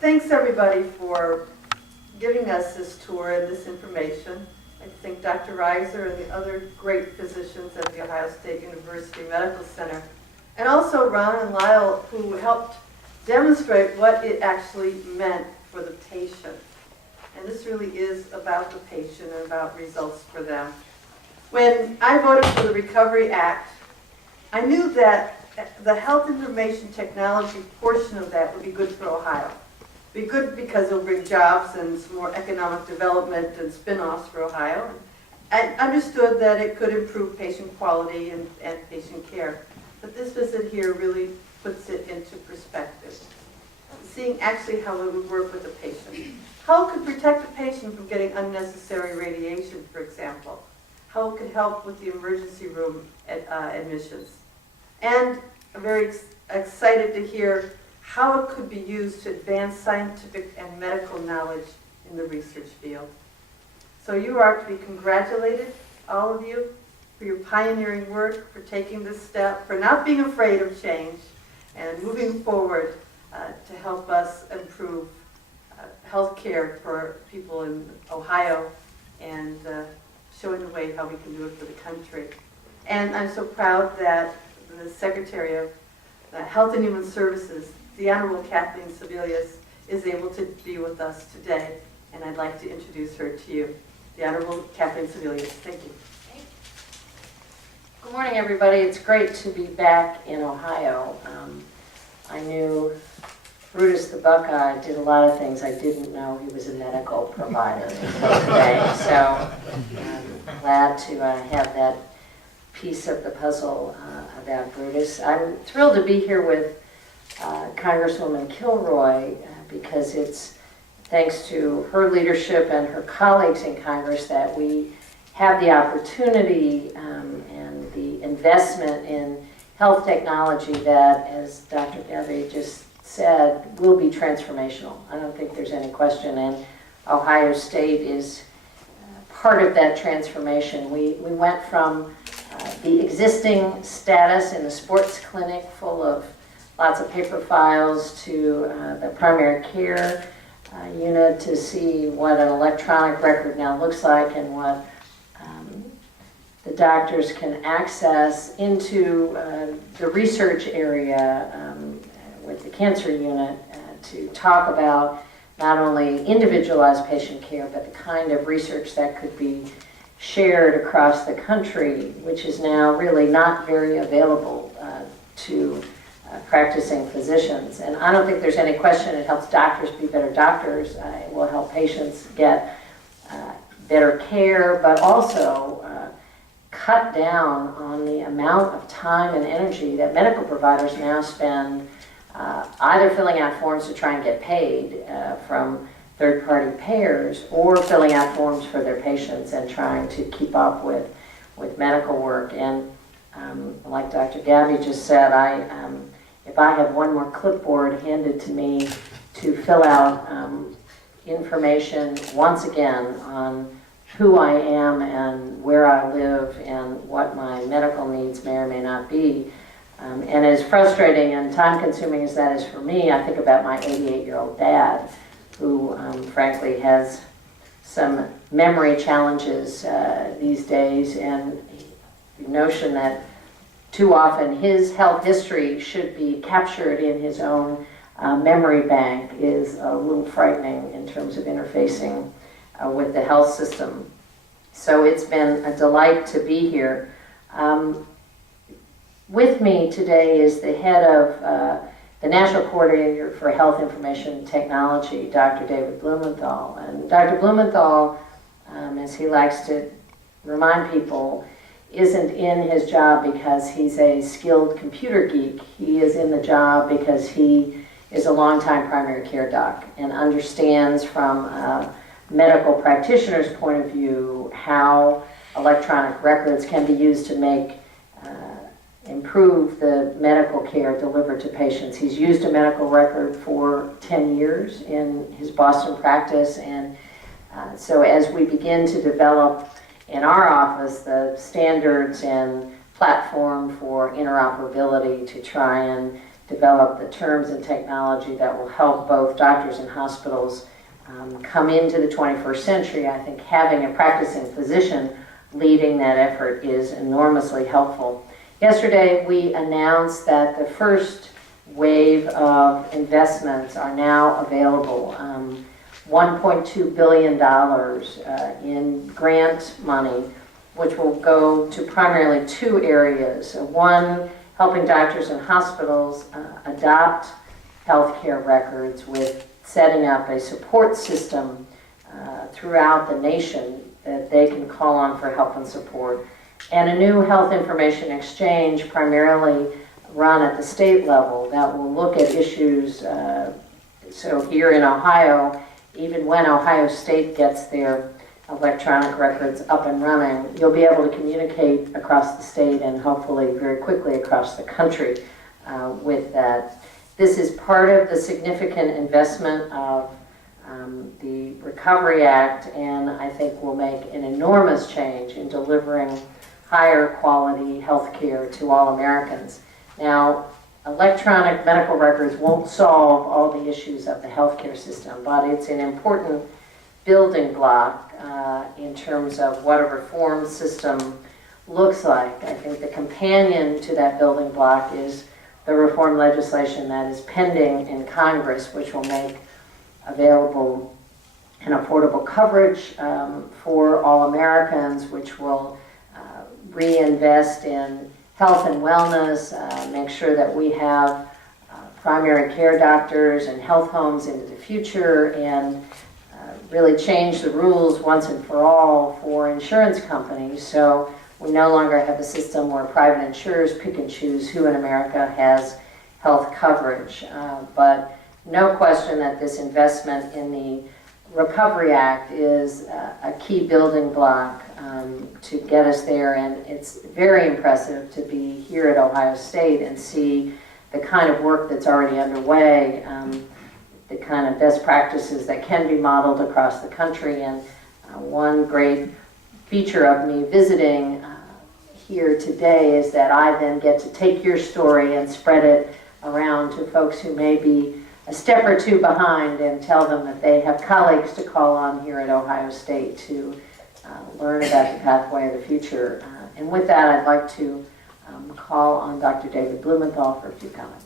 Thanks everybody for giving us this tour and this information. I thank Dr. Reiser and the other great physicians at the Ohio State University Medical Center, and also Ron and Lyle, who helped demonstrate what it actually meant for the patient. And this really is about the patient and about results for them. When I voted for the Recovery Act, I knew that the health information technology portion of that would be good for Ohio. Be good because it'll bring jobs and some more economic development and spin-offs for Ohio. I understood that it could improve patient quality and patient care. But this visit here really puts it into perspective. Seeing actually how it would work with the patient. How it could protect the patient from getting unnecessary radiation, for example. How it could help with the emergency room admissions. And I'm very excited to hear how it could be used to advance scientific and medical knowledge in the research field. So you are to be congratulated, all of you, for your pioneering work, for taking this step, for not being afraid of change, and moving forward to help us improve health care for people in Ohio and showing the way how we can do it for the country. And I'm so proud that the Secretary of Health and Human Services, the Honorable Kathleen Sebelius, is able to be with us today, and I'd like to introduce her to you. The Honorable Kathleen Sebelius. Thank you. Good morning, everybody. It's great to be back in Ohio. I knew Brutus the Buckeye did a lot of things. I didn't know he was a medical provider today, so I'm glad to have that piece of the puzzle about Brutus. I'm thrilled to be here with Congresswoman Kilroy because it's thanks to her leadership and her colleagues in Congress that we have the opportunity and the investment in health technology that, as Dr. Gabby just said, will be transformational. I don't think there's any question, and Ohio State is part of that transformation. We went from the existing status in the sports clinic full of lots of paper files to the primary care unit to see what an electronic record now looks like and what the doctors can access into the research area with the cancer unit to talk about not only individualized patient care, but the kind of research that could be shared across the country, which is now really not very available to practicing physicians. And I don't think there's any question it helps doctors be better doctors. It will help patients get better care, but also cut down on the amount of time and energy that medical providers now spend either filling out forms to try and get paid from third-party payers or filling out forms for their patients and trying to keep up with medical work. And like Dr. Gabby just said, if I have one more clipboard handed to me to fill out information once again on who I am and where I live and what my medical needs may or may not be. And as frustrating and time-consuming as that is for me, I think about my 88-year-old dad, who frankly has some memory challenges these days, and the notion that too often his health history should be captured in his own memory bank is a little frightening in terms of interfacing with the health system. So it's been a delight to be here. With me today is the head of the National Coordinator for Health Information Technology, Dr. David Blumenthal. And Dr. Blumenthal, as he likes to remind people, isn't in his job because he's a skilled computer geek. He is in the job because he is a longtime primary care doc and understands from a medical practitioner's point of view how electronic records can be used to make improve the medical care delivered to patients. He's used a medical record for 10 years in his Boston practice, and so as we begin to develop in our office the standards and platform for interoperability to try and develop the terms and technology that will help both doctors and hospitals come into the 21st century. I think having a practicing physician leading that effort is enormously helpful. Yesterday, we announced that the first wave of investments are now available. $1.2 billion in grant money, which will go to primarily two areas. One, helping doctors and hospitals adopt healthcare records with setting up a support system throughout the nation that they can call on for help and support, and a new health information exchange primarily run at the state level that will look at issues. So here in Ohio, even when Ohio State gets their electronic records up and running, you'll be able to communicate across the state and hopefully very quickly across the country with that. This is part of the significant investment of the Recovery Act, and I think will make an enormous change in delivering higher quality health care to all Americans. Now, electronic medical records won't solve all the issues of the healthcare system, but it's an important building block in terms of what a reform system looks like. I think the companion to that building block is the reform legislation that is pending in Congress, which will make available an affordable coverage for all Americans, which will reinvest in health and wellness, make sure that we have primary care doctors and health homes into the future, and really change the rules once and for all for insurance companies. So we no longer have a system where private insurers pick and choose who in America has health coverage. But no question that this investment in the Recovery Act is a key building block to get us there, and it's very impressive to be here at Ohio State and see the kind of work that's already underway, the kind of best practices that can be modeled across the country. And one great feature of me visiting here today is that I then get to take your story and spread it around to folks who may be a step or two behind, and tell them that they have colleagues to call on here at Ohio State to learn about the pathway of the future. And with that, I'd like to call on Dr. David Blumenthal for a few comments.